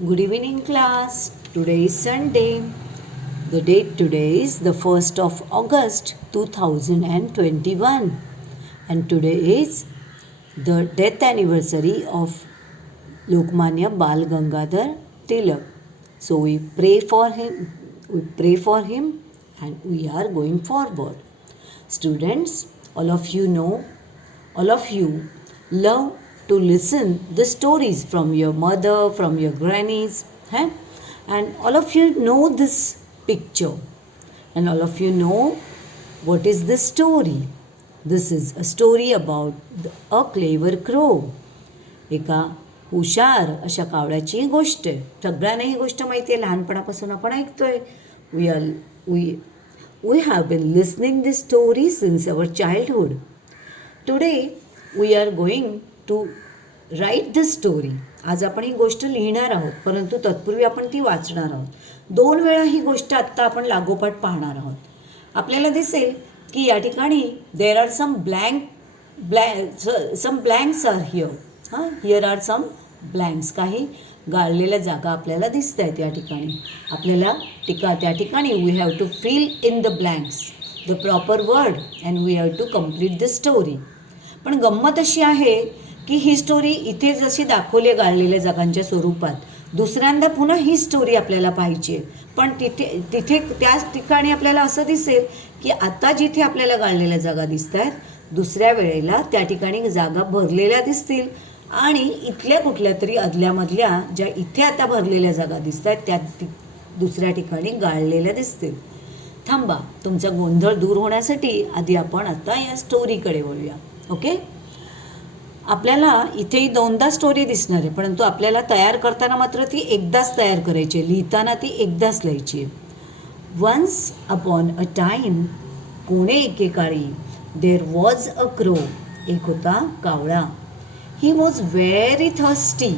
Good evening, class. Today is Sunday. The date today is the 1st of August 2021. And today is the death anniversary of Lokmanya Bal Gangadhar Tilak. So we pray for him and we are going forward. Students, all of you love to listen the stories from your mother, from your grannies, huh? And all of you know this picture, and all of you know what is this story. This is a story about a clever crow. एका हुशार अशा कावळ्याची गोष्ट आहे. सगळ्यांना ही गोष्ट माहिती आहे, लहानपणापासून आपण ऐकतोय. We have been listening this story since our childhood. Today we are going to write the story. आज आपण ही गोष्ट लिहिणार आहोत, परंतु तत्पूर्वी आपण ती वाचणार आहोत. 2 वेळा ही गोष्ट आत्ता आपण लागोपाठ पाहणार आहोत. आपल्याला दिसेल की या ठिकाणी there are some blanks are here. Here are some blanks. काही गाळलेल्या जागा आपल्याला दिसत आहेत या ठिकाणी. आपल्याला त्या ठिकाणी we have to fill in the blanks the proper word and we have to complete the story. पण गंमत अशी आहे की ही स्टोरी इथे जशी दाखवली गाळलेल्या जागांच्या स्वरूपात, दुसऱ्यांदा पुन्हा ही स्टोरी आपल्याला पाहिजे आहे. पण तिथे त्याच ठिकाणी आपल्याला असं दिसेल की आता जिथे आपल्याला गाळलेल्या जागा दिसत आहेत, दुसऱ्या वेळेला त्या ठिकाणी जागा भरलेल्या दिसतील आणि इथल्या कुठल्या तरी अदल्यामधल्या ज्या इथे आता भरलेल्या जागा दिसत आहेत त्या दुसऱ्या ठिकाणी गाळलेल्या दिसतील. थांबा, तुमचा गोंधळ दूर होण्यासाठी आधी आपण आता या स्टोरीकडे वळूया. ओके. आपल्याला इथेही 2दा स्टोरी दिसणार आहे, परंतु आपल्याला तयार करताना मात्र ती एकदाच तयार करायची आहे, लिहिताना ती एकदाच लिहायची आहे. वन्स अपॉन अ टाईम, कोणे एकेकाळी, देर वॉज अ क्रो, एक होता कावळा. He was very thirsty.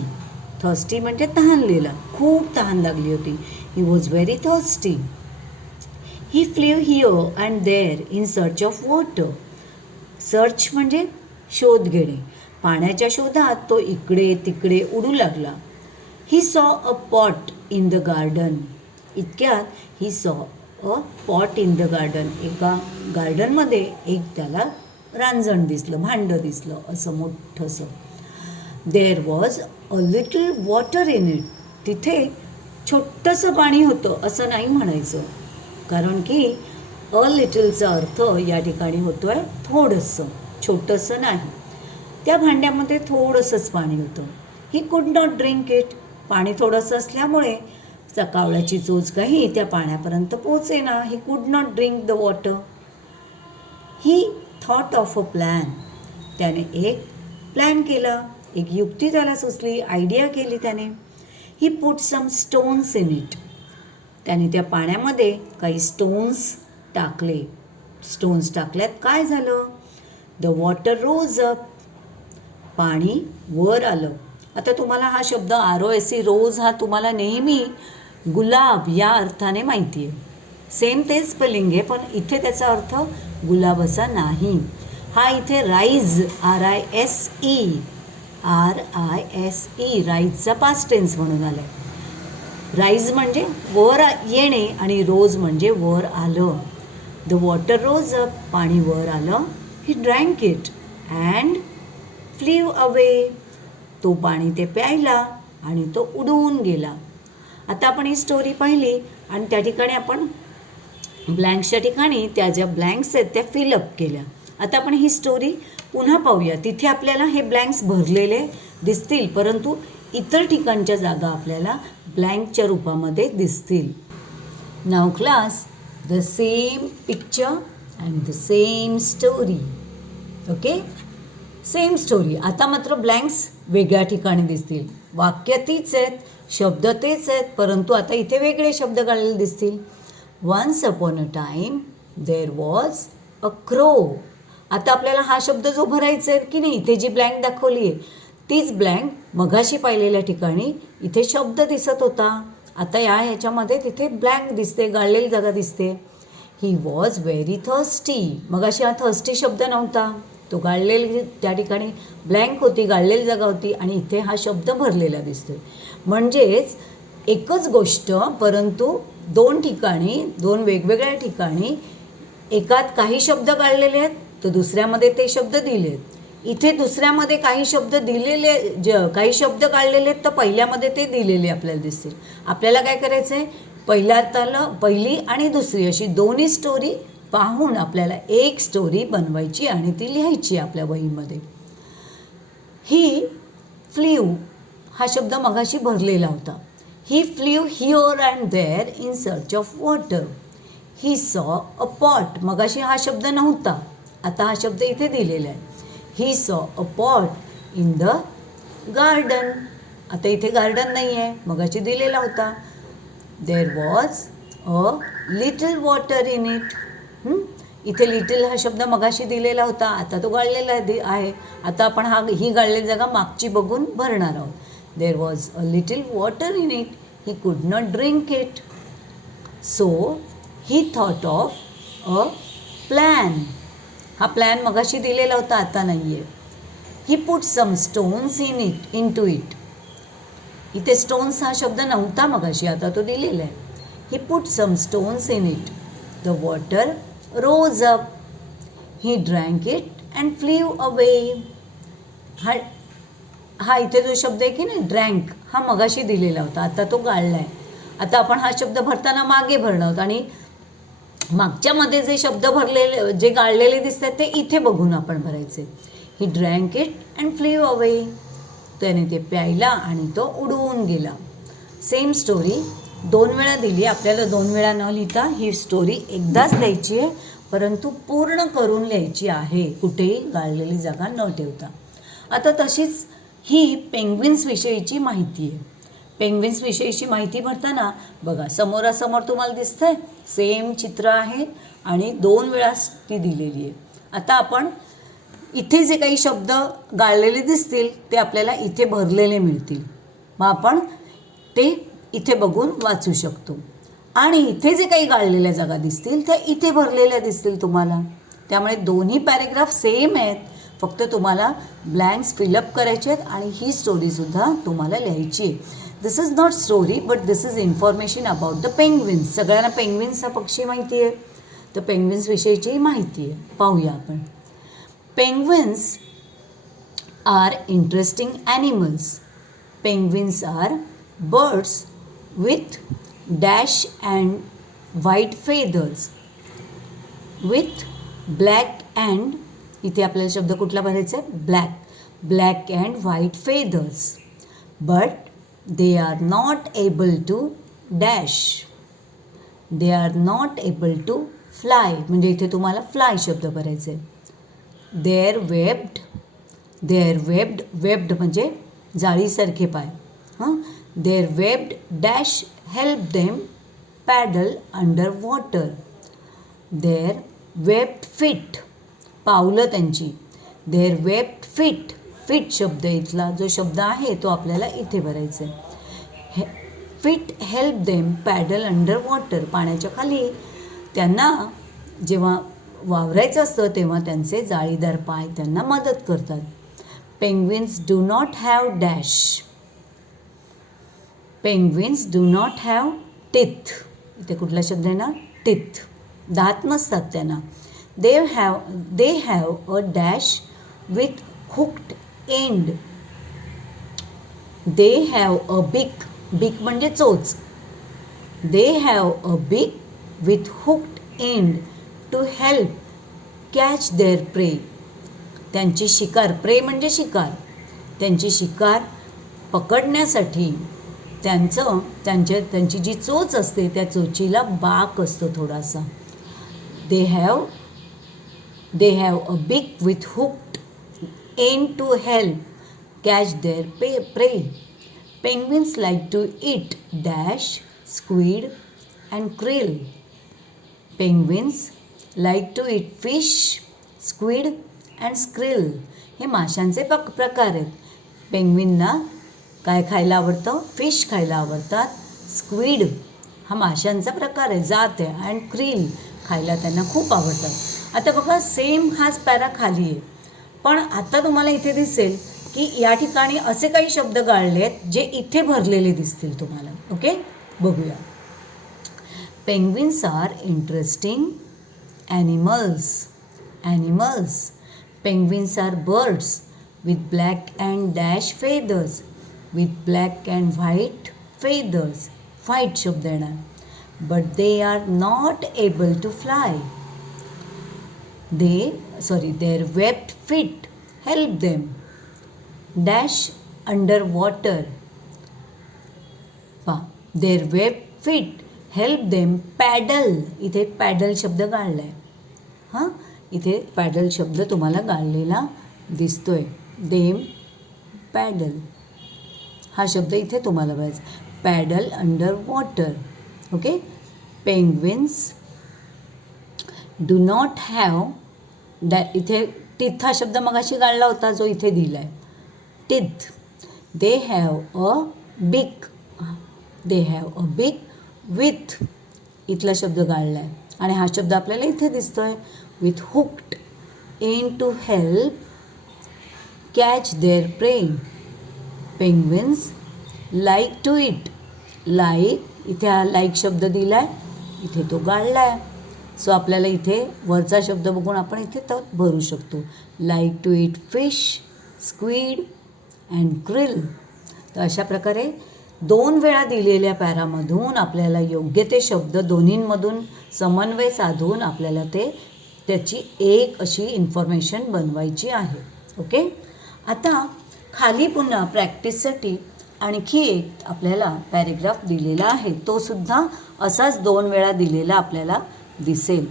Thirsty म्हणजे तहानलेला, खूप तहान लागली होती. He was very thirsty. He flew here and there in search of water. Search म्हणजे शोध घेणे. पाण्याच्या शोधात तो इकडे तिकडे उडू लागला. He saw a pot in the garden. इतक्यात he saw a pot in the garden. एका गार्डनमध्ये एक त्याला रांजण दिसलं, भांडं दिसलं असं मोठंसं. There was a little water in it. तिथे छोटंसं पाणी होतं असं नाही म्हणायचं, कारण की अ लिटलचा अर्थ या ठिकाणी होतो आहे थोडंसं, छोटंसं नाही. त्या भांड्यामध्ये थोडंसंच पाणी होतं. ही कुड नॉट ड्रिंक इट. पाणी थोडंसं असल्यामुळे कावळ्याची चोच काही त्या पाण्यापर्यंत पोचेना. He could not drink the water. He thought of a plan. त्याने एक प्लॅन केला, एक युक्ती त्याला सुचली, आयडिया केली त्याने. He put some stones in it. त्याने त्या पाण्यामध्ये काही स्टोन्स टाकले. स्टोन्स टाकल्यात काय झालं? The water rose up. पाणी वर आलं. आता तुम्हाला हा शब्द ROSE, रोज, हा तुम्हाला नेहमी गुलाब या अर्थाने माहिती आहे. सेम तेच स्पेलिंग आहे, पण इथे त्याचा अर्थ गुलाब असा नाही. हा इथे राईज, RISE, राईजचा पास्ट टेन्स म्हणून आला आहे. राईज म्हणजे वर येणे आणि रोज म्हणजे वर आलं. द वॉटर रोज अप, पाणी वर आलं. He drank it and flew away. तो पाणी ते प्यायला आणि तो उडून गेला. आता आपण ही स्टोरी पाहिली आणि त्या ठिकाणी आपण ब्लँक्सच्या ठिकाणी त्या ज्या ब्लँक्स आहेत त्या फिलअप केल्या. आता आपण ही स्टोरी पुन्हा पाहूया. तिथे आपल्याला हे ब्लँक्स भरलेले दिसतील, परंतु इतर ठिकाणच्या जागा आपल्याला ब्लँकच्या रूपामध्ये दिसतील. नाव class, the same picture and the same story. Okay, same story. आता मात्र ब्लँक्स वेगळ्या ठिकाणी दिसतील. वाक्य तीच आहेत, शब्द तेच आहेत, परंतु आता इथे वेगळे शब्द काढलेले दिसतील. Once upon a time there was a crow. आता आपल्याला हा शब्द जो भरायचा आहे की नाही, इथे जी ब्लँक दाखवली आहे तीच ब्लँक मघाशी पाहिलेल्या ठिकाणी इथे शब्द दिसत होता. आता ह्याच्यामध्ये तिथे ब्लँक दिसते, गाळलेली जागा दिसते. ही वॉज व्हेरी थर्स्टी. मघाशी हा थर्स्टी शब्द नव्हता, तो गाळलेली त्या ठिकाणी ब्लँक होती, गाळलेली जागा होती आणि इथे हा शब्द भरलेला दिसतोय. म्हणजेच एकच गोष्ट परंतु दोन ठिकाणी, दोन वेगवेगळ्या ठिकाणी एकात काही शब्द काढलेले आहेत तर दुसऱ्यामध्ये ते शब्द दिलेत. इथे दुसऱ्यामध्ये काही शब्द दिलेले, काही शब्द काढलेले आहेत तर पहिल्यामध्ये ते दिलेले आपल्याला दिसतील. आपल्याला काय करायचं आहे, पहिली आणि दुसरी अशी दोन्ही स्टोरी पाहून आपल्याला एक स्टोरी बनवायची आणि ती लिहायची आपल्या वहीमध्ये. ही फ्ल्यू हा शब्द मगाशी भरलेला होता. He flew here and there in search of water. He saw a pot. मगाशी हा शब्द नव्हता, आता हा शब्द इथे दिलेला आहे. He saw a pot in the garden. आता इथे गार्डन नाही आहे, मगाशी दिलेला होता. There was a little water in it. इथे लिटल हा शब्द मगाशी दिलेला होता, आता तो गाळलेला आहे. आता आपण ही गाळलेली जागा मागची बघून भरणार आहोत. There was a little water in it. He could not drink it. So he thought of a plan. हा प्लॅन मगाशी दिलेला होता, आता नाही आहे. He put some stones into it. इथे स्टोन्स हा शब्द नव्हता मगाशी, आता तो दिलेला आहे. He put some stones in it. The water rose up. He drank it and flew away. हा इथे जो शब्द आहे की नाही ड्रँक, हा मगाशी दिलेला होता, आता तो गाळला आहे. आता आपण हा शब्द भरताना मागे भरणार आहोत आणि मागच्यामध्ये जे शब्द भरलेले, जे गाळलेले दिसतात ते इथे बघून आपण भरायचे. He drank it and flew away. त्याने ते प्यायला आणि तो उडवून गेला. सेम स्टोरी दोन वेळा दिली. आपल्याला दोन वेळा न लिहिता ही स्टोरी एकदाच लिहायची आहे, परंतु पूर्ण करून लिहायची आहे, कुठेही गाळलेली जागा न ठेवता. आता तशीच ही पेंग्विन्स विषयीची माहिती आहे. पेंग्विन्स विषयीची माहिती भरताना बघा समोरासमोर तुम्हाला दिसतंय, सेम चित्र आहे आणि दोन वेळा ती दिलेली आहे. आता आपण इथे जे काही शब्द गाळलेले दिसतील ते आपल्याला इथे भरलेले मिळतील, मग आपण ते इथे बघून वाचू शकतो. आणि इथे जे काही गाळलेल्या जागा दिसतील त्या इथे भरलेल्या दिसतील तुम्हाला. त्यामुळे दोन्ही पॅरेग्राफ सेम आहेत, फक्त तुम्हाला ब्लँक्स फिलअप करायचे आहेत आणि ही स्टोरीसुद्धा तुम्हाला लिहायची आहे. This is not story but this is information about the penguins. सगळ्यांना पेंग्विन्स हा पक्षी माहिती आहे, तर पेंग्विन्स विषयीची माहिती आहे. पाहूया आपण. Penguins are interesting animals. Penguins are birds with dash and white feathers with black and, इथे आपल्याला शब्द कुठला भरायचा आहे, black and white feathers, but they are not able to dash. They are not able to fly. म्हणजे इथे तुम्हाला fly शब्द भरायचे. Their webbed म्हणजे जाळीसारखे पाय. Their webbed dash help them paddle under water. Their webbed feet, पावलं त्यांची. Their webbed feet शब्द इथला जो शब्द आहे तो आपल्याला इथे भरायचा आहे. Feet help them paddle under water. पाण्याच्या खाली त्यांना जेव्हा वावरायचं असतं तेव्हा त्यांचे जाळीदार पाय त्यांना मदत करतात. Penguins do not have dash. Penguins do not have teeth. इथे कुठला शब्द आहे ना, टीथ. दात नसतात त्यांना. They have a dash with hooked end. They have a beak म्हणजे चोच. They have a beak with hooked end to help catch their prey. त्यांची शिकार, प्रे म्हणजे शिकार, त्यांची शिकार पकडण्यासाठी त्यांची जी चोच असते त्या चोचीला बाक असतो थोडासा. दे have a beak with hooked end to help catch their prey. Penguins like to eat dash squid and krill. Penguins like to eat fish, squid and krill. हे माशांचे प्रकार आहेत. पेंग्विनना काय खायला आवडतं, फिश खायला आवडतात. स्क्विड हा माशांचा प्रकार आहे, जात आहे. अँड क्रिल खायला त्यांना खूप आवडतात. आता बघा सेम हाच पॅरा खाली आहे, पण आता तुम्हाला इथे दिसेल की या ठिकाणी असे काही शब्द गाळलेत जे इथे भरलेले दिसतील तुम्हाला. ओके, बघूया. Penguins are interesting animals. Animals. Penguins are birds with black and dash feathers, with black and white feathers. White शब्द येणार. But they are not able to fly. Their webbed feet help them dash underwater. Their webbed feet help them paddle. इथे paddle शब्द गाळला आहे. हां, इथे paddle शब्द तुम्हाला गाळलेला दिसतोय. देम पॅडल हा शब्द इथे तुम्हाला बघायचा. Paddle under water. Okay. Penguins do not have that. इथे टिथ हा शब्द मगाशी गाळला होता जो इथे दिला आहे. Teeth. They have a beak. They have a beak with. इथला शब्द गाळला आहे आणि हा शब्द आपल्याला इथे दिसतोय. With hooked in to help catch their prey. Penguins like to eat. Like इथे हा लाईक शब्द दिला आहे, इथे तो गाळला आहे. सो आपल्याला इथे वरचा शब्द बघून आपण इथे तो भरू शकतो. Like to eat fish, squid and krill. तर अशा प्रकारे 2 वेळा दिलेल्या पॅरामधून आपल्याला योग्य ते शब्द दोन्हींमधून समन्वय साधून आपल्याला त्याची एक अशी इन्फॉर्मेशन बनवायची आहे. ओके. आता खाली पुन्हा प्रॅक्टिससाठी आणखी एक आपल्याला पॅरेग्राफ दिलेला आहे. तो सुद्धा असाच 2 वेळा दिलेला आपल्याला दिसेल.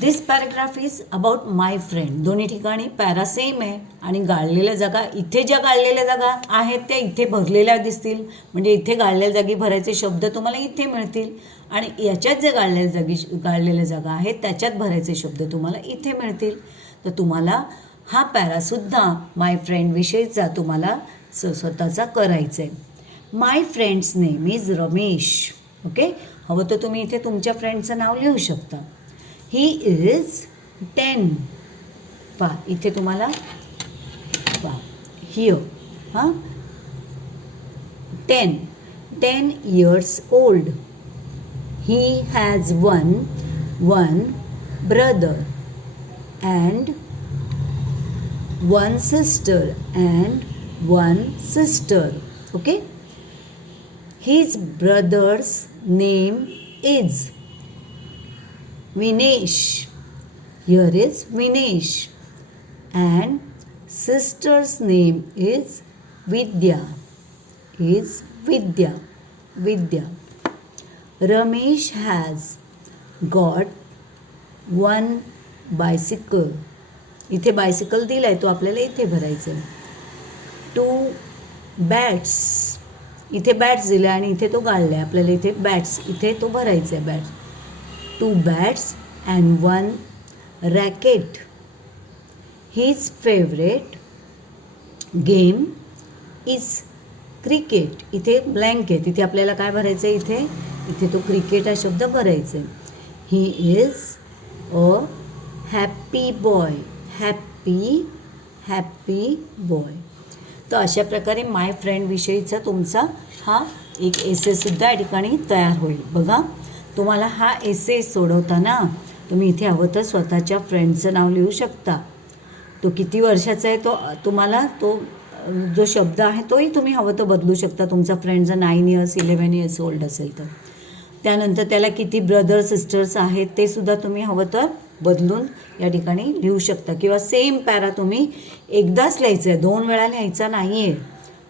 This paragraph is about my friend. दोन्ही ठिकाणी पॅरा सेम आहे आणि गाळलेल्या जागा इथे ज्या गाळलेल्या जागा आहेत त्या इथे भरलेल्या दिसतील. म्हणजे इथे गाळलेल्या जागी भरायचे शब्द तुम्हाला इथे मिळतील आणि याच्यात जे गाळलेल्या जागा आहेत त्याच्यात भरायचे शब्द तुम्हाला इथे मिळतील. तर तुम्हाला हा पॅरासुद्धा माय फ्रेंडविषयीचा तुम्हाला स्वतःचा करायचा आहे. My friend's name is Ramesh. Okay. हवं तर तुम्ही इथे तुमच्या फ्रेंडचं नाव लिहू शकता. He is 10. इथे तुम्हाला हिअर हां 10 years old. He has one brother and one sister and one sister. Okay. His brother's name is Vinesh. Here is Vinesh. And sister's name is Vidya. Vidya. Ramesh has got one bicycle. इथे bicycle दिला आहे तो आपल्याला इथे भरायचा आहे. 2 bats. इथे bats दिले आणि इथे तो गाळला आहे. आपल्याला इथे बॅट्स इथे तो भरायचा आहे. Bats. 2 bats and 1 racket. His favourite game is cricket. इथे ब्लँक आहे. तिथे आपल्याला काय भरायचं आहे इथे तो क्रिकेट हा शब्द भरायचा आहे. He is a happy boy. Happy boy. तर अशा प्रकारे माय फ्रेंडविषयीचा तुमचा हा एक एसेसुद्धा या ठिकाणी तयार होईल. बघा, तुम्हाला हा एसे सोडवताना तुम्ही इथे हवं तर स्वतःच्या फ्रेंडचं नाव लिहू शकता. तो किती वर्षाचा आहे तो तुम्हाला तो जो शब्द आहे तोही तुम्ही हवं तर बदलू शकता. तुमचा फ्रेंड जर 9 years 11 years ओल्ड असेल तर. त्यानंतर त्याला किती ब्रदर सिस्टर्स आहेत ते सुद्धा तुम्ही हवं तर बदलून या ठिकाणी लिहू शकता. किंवा सेम पॅरा तुम्ही एकदाच लिहायचं आहे, 2 वेळा लिहायचा नाही आहे.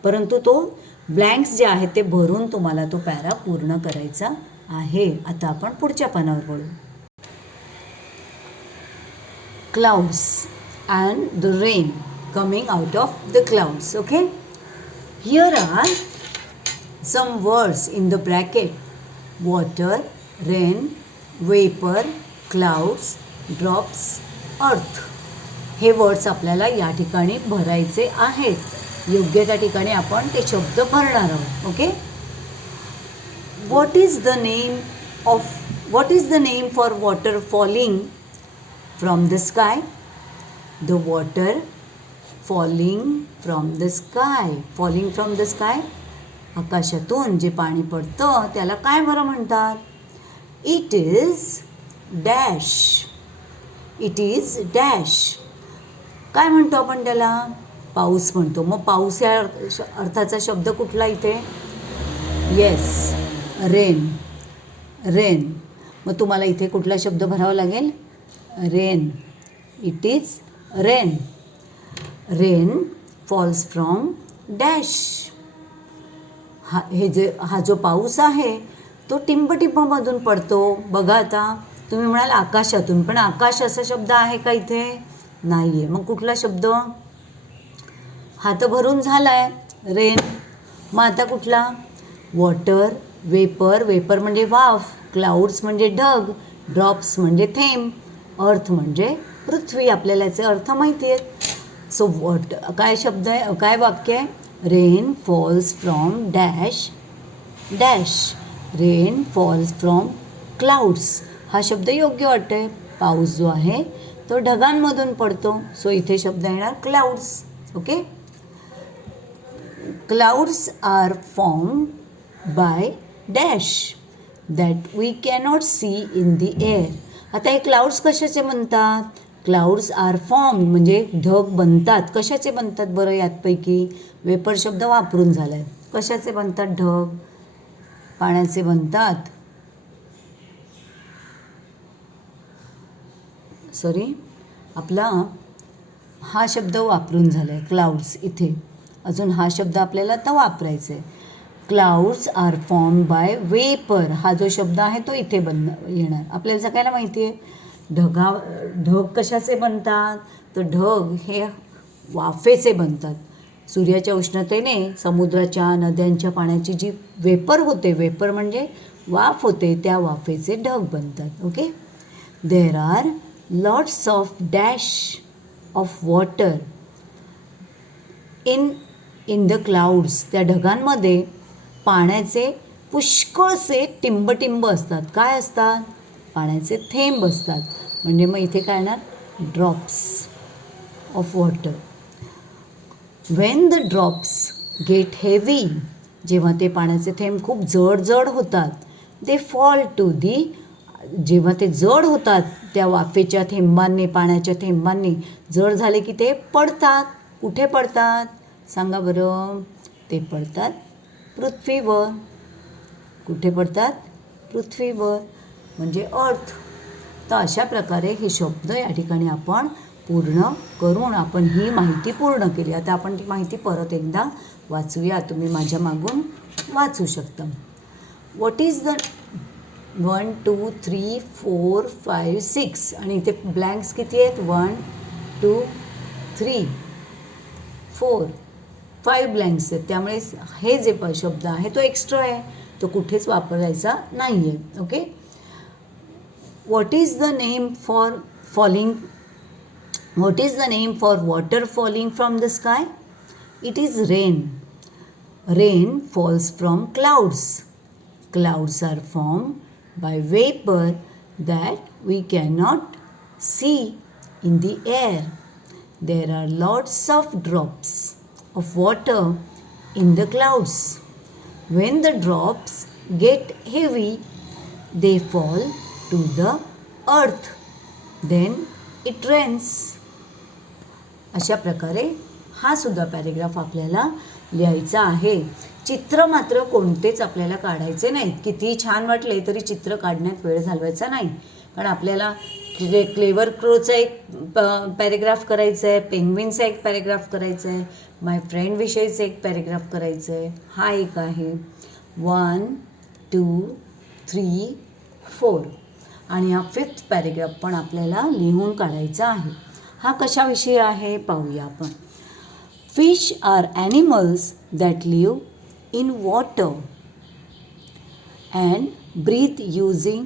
परंतु तो ब्लँक्स जे आहेत ते भरून तुम्हाला तो पॅरा पूर्ण करायचा आहे. आता आपण पुढच्या पानावर वळू. Clouds and the rain coming out of the clouds. Okay. Here are some words in the bracket. Water, rain, vapour, clouds, drops, earth. हे वर्ड्स आपल्याला या ठिकाणी भरायचे आहेत. योग्य त्या ठिकाणी आपण ते शब्द भरणार आहोत. Okay. What is the name for water falling from the sky? The water falling from the sky. Falling from the sky, आकाशातून जे पाणी पडतं त्याला काय बरं म्हणतात? It is dash. It is dash. काय म्हणतो आपण त्याला? पाऊस म्हणतो. मग पाऊस या अर्थाचा शब्द कुठला इथे? Yes, rain. रेन. मग तुम्हाला इथे कुठला शब्द भरावा लागेल? Rain. It is rain. Rain falls from dash. हा जो पाऊस आहे तो टिंबटिंबमधून पडतो. बघा आता तुम्ही म्हणाल आकाशातून, पण आकाश असा शब्द आहे का इथे? नाही आहे. मग कुठला शब्द? हा तर भरून झाला आहे, रेन. मग आता कुठला? Water, vapour. वेपर म्हणजे वाफ. क्लाउड्स म्हणजे ढग. ड्रॉप्स म्हणजे थेंब. अर्थ म्हणजे पृथ्वी. आपल्याला याचे अर्थ माहिती आहेत. सो काय शब्द आहे, काय वाक्य आहे? Rain falls from dash dash. Rain falls from clouds. हा शब्द योग्य वाटतोय. पाऊस जो आहे तो ढगांमधून पडतो. सो इथे शब्द येणार clouds. Okay. Clouds are formed by dash that we cannot see in the air. आता हे क्लाउड्स कशाचे बनतात? क्लाउड्स आर फॉर्म्ड म्हणजे ढग बनतात. कशाचे बनतात बरं यातपैकी? वेपर शब्द वापरून झाला आहे. कशाचे बनतात ढग? पाण्याचे बनतात. सॉरी, आपला हा शब्द वापरून झाला आहे क्लाउड्स इथे. अजून हा शब्द आपल्याला आता वापरायचा आहे. Clouds are formed by vapour. हा जो शब्द आहे तो इथे येणार. आपल्याला सगळ्यांना माहिती आहे ढग कशाचे बनतात? तर ढग हे वाफेचे बनतात. सूर्याच्या उष्णतेने समुद्राच्या, नद्यांच्या पाण्याची जी वेपर होते, वेपर म्हणजे वाफ होते, त्या वाफेचे ढग बनतात. Okay. There are lots of dash of water in the clouds. त्या ढगांमध्ये पाण्याचे पुष्कळसे टिंबटिंब असतात. काय असतात? पाण्याचे थेंब असतात. म्हणजे मग इथे काय येणार? Drops of water. When the drops get heavy. जेव्हा ते पाण्याचे थेंब खूप जड जड होतात, दे फॉल टू दी. जेव्हा ते जड होतात त्या वाफेच्या थेंबांनी, पाण्याच्या थेंबांनी जड झाले की ते पडतात. कुठे पडतात सांगा बरं? ते पडतात पृथ्वीवर. कुठे पडतात? पृथ्वीवर, म्हणजे अर्थ. तर अशा प्रकारे हे शब्द या ठिकाणी आपण पूर्ण करून आपण ही माहिती पूर्ण केली. आता आपण ती माहिती परत एकदा वाचूया. तुम्ही माझ्या मागून वाचू शकता. व्हॉट इज द 1 2 3 4 5 6 आणि इथे ब्लँक्स किती आहेत? 1 2 3 4 5 ब्लँक्स आहेत. त्यामुळे हे जे शब्द आहे तो एक्स्ट्रा आहे, तो कुठेच वापरायचा नाही आहे. Okay. What is the name for falling? What is the name for water falling from the sky? It is rain. Rain falls from clouds. Clouds are formed by vapor that we cannot see in the air. There are lots of drops of water in the clouds. When the drops get heavy, they fall to the earth. Then it rains. अशा प्रकारे हा सुद्धा paragraph आपल्याला लिहायचा आहे. चित्र मात्र कोणतेच आपल्याला काढायचे नाहीत. कितीही छान वाटले तरी चित्र काढण्यात वेळ घालवायचा नाही. कारण आपल्याला क्लेवर क्रोचा एक पॅरेग्राफ करायचा आहे, पेंग्विनचा एक पॅरेग्राफ करायचा आहे, माय फ्रेंडविषयीचं एक पॅरेग्राफ करायचं आहे. हा एक आहे 1 2 3 4 आणि हा 5th पॅरेग्राफ पण आपल्याला लिहून काढायचा आहे. हा कशाविषयी आहे पाहूया आपण. Fish are animals that live in water and breathe using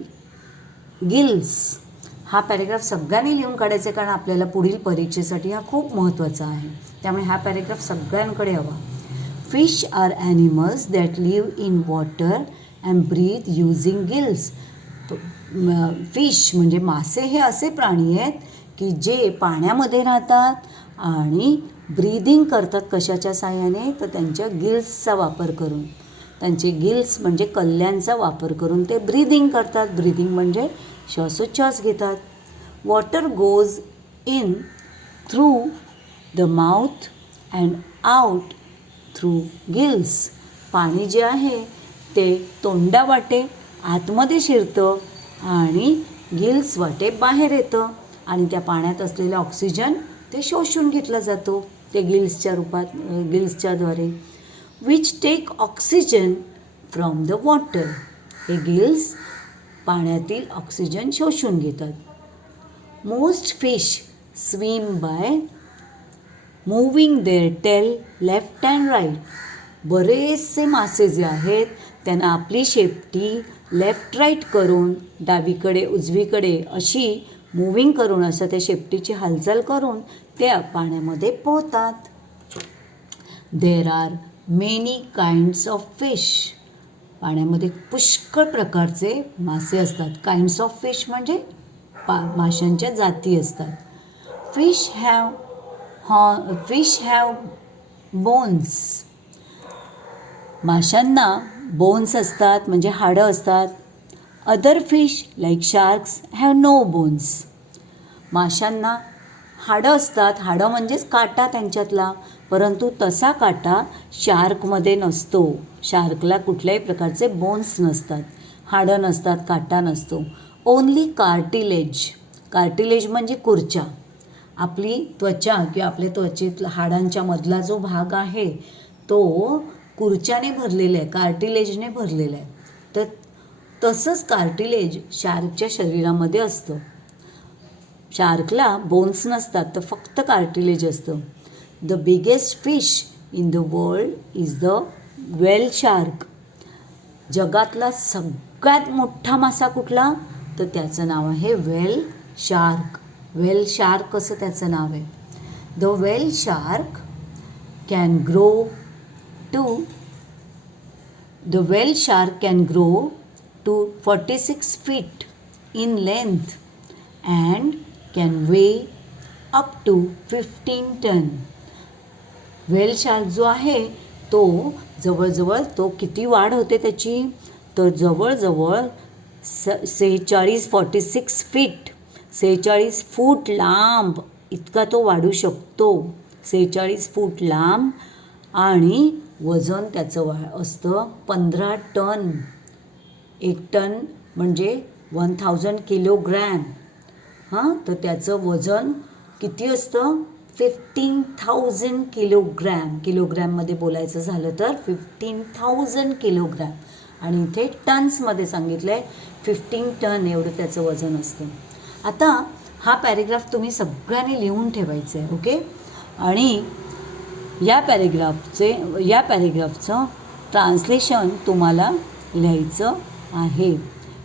gills. हा पॅरेग्राफ सगळ्यांनी लिहून काढायचा कारण आपल्याला पुढील परीक्षेसाठी हा खूप महत्त्वाचा आहे. त्यामुळे हा पॅरेग्राफ सगळ्यांकडे हवा. Fish are animals that live in water and breathe using gills. Fish म्हणजे मासे हे असे प्राणी आहेत की जे पाण्यामध्ये राहतात आणि ब्रीदिंग करतात कशाच्या साहाय्याने, तर त्यांच्या गिल्सचा वापर करून. त्यांचे गिल्स म्हणजे कल्ल्यांचा वापर करून ते ब्रीदिंग करतात. ब्रीदिंग म्हणजे श्वासोच्छ्वास घेतात. Water goes in through the mouth and out through gills. पाणी जे आहे ते तोंडावाटे आतमध्ये शिरतं आणि गिल्स वाटे बाहेर येतं आणि त्या पाण्यात असलेला ऑक्सिजन ते शोषून घेतला जातो ते गिल्सच्या रूपात, गिल्सच्याद्वारे. Which take oxygen from the water. हे गिल्स पाण्यातील ऑक्सिजन शोषून घेतात. Most fish swim by moving their tail left and right. बरेचसे मासे जे आहेत त्यांना आपली शेपटी लेफ्ट राईट करून, डावीकडे उजवीकडे अशी मूविंग करून, असं त्या शेपटीची हालचाल करून ते पाण्यामध्ये पोहतात. There are many kinds of fish. पाण्यामध्ये पुष्कळ प्रकारचे मासे असतात. काइंड्स ऑफ फिश म्हणजे माशांच्या जाती असतात. Fish have bones. माशांना बोन्स असतात म्हणजे हाडं असतात. Other fish like sharks have no bones. माशांना हाडं असतात. हाडं म्हणजेच काटा त्यांच्यातला, परंतु तसा काटा शार्कमध्ये नसतो. शार्कला कुठल्याही प्रकारचे बोन्स नसतात, हाडं नसतात, काटा नसतो. Only cartilage. कार्टिलेज म्हणजे कुर्च्या. आपली त्वचा किंवा आपल्या त्वचेतला हाडांच्या मधला जो भाग आहे तो कुर्च्याने भरलेला आहे, कार्टिलेजने भरलेला आहे. तर तसंच कार्टिलेज शार्कच्या शरीरामध्ये असतं. शार्कला बोन्स नसतात, तर फक्त कार्टिलेज असतं. The biggest fish in the world is the whale shark. जगातला सगळ्यात मोठा मासा कुठला, तर त्याचं नाव आहे व्हेल शार्क. व्हेल शार्क असं त्याचं नाव आहे. The whale shark can grow to 46 feet in length and can weigh up to 15 ton. Whale shark जो आहे तो जवळजवळ, तो किती वाढ होते त्याची, तर जवळजवळ 46 फीट, 46 फूट लांब इतका तो वाढू शकतो. 46 फूट लांब आणि वजन त्याचं असतं 15 टन. 1 टन म्हणजे 1000 किलोग्रॅम. तर त्याचं वजन किती असतं, 15,000 किलोग्रॅम. किलोग्रॅममध्ये बोलायचं झालं तर 15,000 किलोग्रॅम. आणि इथे टन्समध्ये सांगितलं आहे 15 टन एवढं त्याचं वजन असतं. आता हा पॅरेग्राफ तुम्ही सगळ्यांनी लिहून ठेवायचं आहे, ओके. आणि या पॅरेग्राफचं ट्रान्सलेशन तुम्हाला लिहायचं आहे.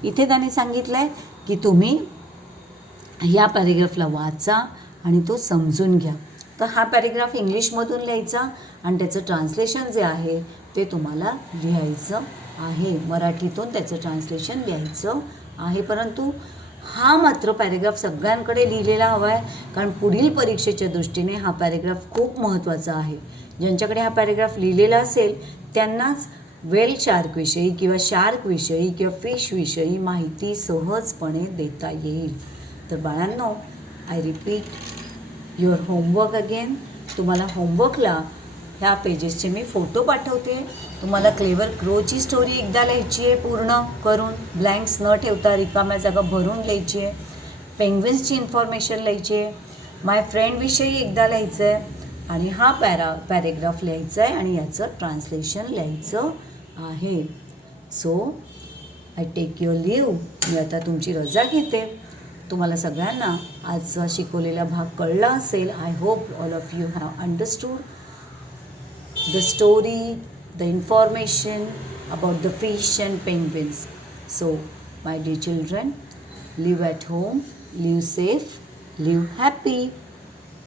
इथे त्याने सांगितलं आहे की तुम्ही या पॅरेग्राफला वाचा आणि तो समजून घ्या. तर हा पॅरेग्राफ इंग्लिशमधून लिहायचा आणि त्याचं ट्रान्सलेशन जे आहे ते तुम्हाला लिहायचं आहे. मराठीतून त्याचं ट्रान्सलेशन लिहायचं आहे. परंतु हा मात्र पॅरेग्राफ सगळ्यांकडे लिहिलेला हवा आहे, कारण पुढील परीक्षेच्या दृष्टीने हा पॅरेग्राफ खूप महत्त्वाचा आहे. ज्यांच्याकडे हा पॅरेग्राफ लिहिलेला असेल त्यांनाच व्हेल शार्कविषयी किंवा शार्कविषयी किंवा फिशविषयी माहिती सहजपणे देता येईल. तर बाळांनो, I repeat your homework again. तुम्हाला होमवर्कला ह्या पेजेसचे मी फोटो पाठवते. तुम्हाला क्लेवर क्रोची स्टोरी एकदा लिहायची आहे, पूर्ण करून ब्लँक्स न ठेवता रिकाम्या जागा भरून लिहायची आहे. पेंग्विन्सची इन्फॉर्मेशन लिहायची आहे. माय फ्रेंडविषयी एकदा लिहायचं आहे आणि हा पॅरेग्राफ लिहायचा आहे आणि याचं ट्रान्सलेशन लिहायचं आहे. So I take your leave. मी आता तुमची रजा घेते. तुम्हाला सगळ्यांना आजचा शिकवलेला भाग कळला असेल. I hope all of you have understood the story, the information about the fish and penguins. So, my dear children, live at home, live safe, live happy.